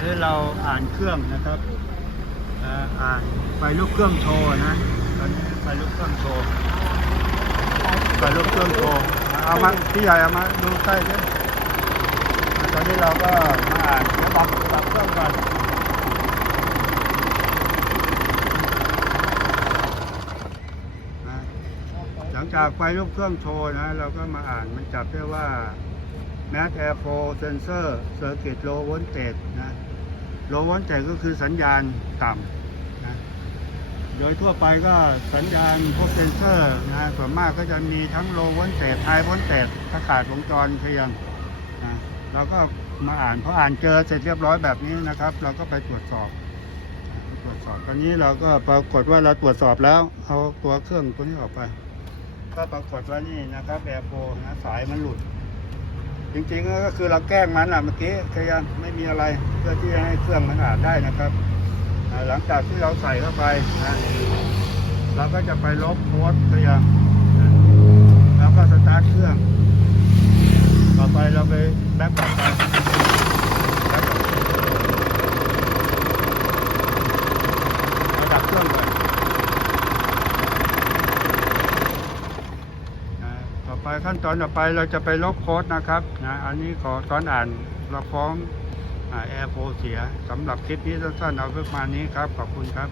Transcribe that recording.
นนี้เราอ่านเครื่องนะครับอ่านไฟลูกเครื่องโชว์นะตอนนี้ไฟลูกเครื่องโชว์ไฟลูกเครื่องโชว์เอามาพี่ใหญ่เอามาดูใกล้ด้วยตอนนี้เราก็มาอ่านแล้วบับบับเครื่องก่อนหลังจากไฟลูกเครื่องโชว์นะเราก็มาอ่านมันจับได้ว่า Mass Air Flow Sensor Circuit Low Voltage นะ Low Voltage ก็คือสัญญาณต่ำนะโดยทั่วไปก็สัญญาณพวกเซนเซอร์นะส่วนมากก็จะมีทั้ง Low Voltage High Voltage ถ้าขาดวงจรเพียงนะเราก็มาอ่านพออ่านเจอเสร็จเรียบร้อยแบบนี้นะครับ เราก็ไปตรวจสอบตรวจสอบตอนนี้เราก็ปรากฏว่าเราตรวจสอบแล้วเอาตัวเครื่องตัวนี้ออกไป ก็ปรากฏว่านี่นะครับแอร์โฟนะสายมันหลุด จริงๆก็คือเราแกล้งมันอะเมื่อกี้พยายังไม่มีอะไรเพื่อที่จะให้เครื่องมันอ่านได้นะครับหลังจากที่เราใส่เข้าไปนะเราก็จะไปลบโพสพยายังนแล้วก็สตาร์ทเครื่อง ต่อไปเราไปแบ็คกลับไปแบ็คกลับเราดับเครื่องก่อน นะต่อ ไปขั้นตอนต่อไปเราจะไปลบโค้ดนะครับนะอันนี้ขอตอนอ่านเราฟ้องแอร์โฟเสียสำหรับคลิปนี้สั้นๆเอาประมาณนี้ครับ ขอบคุณครับ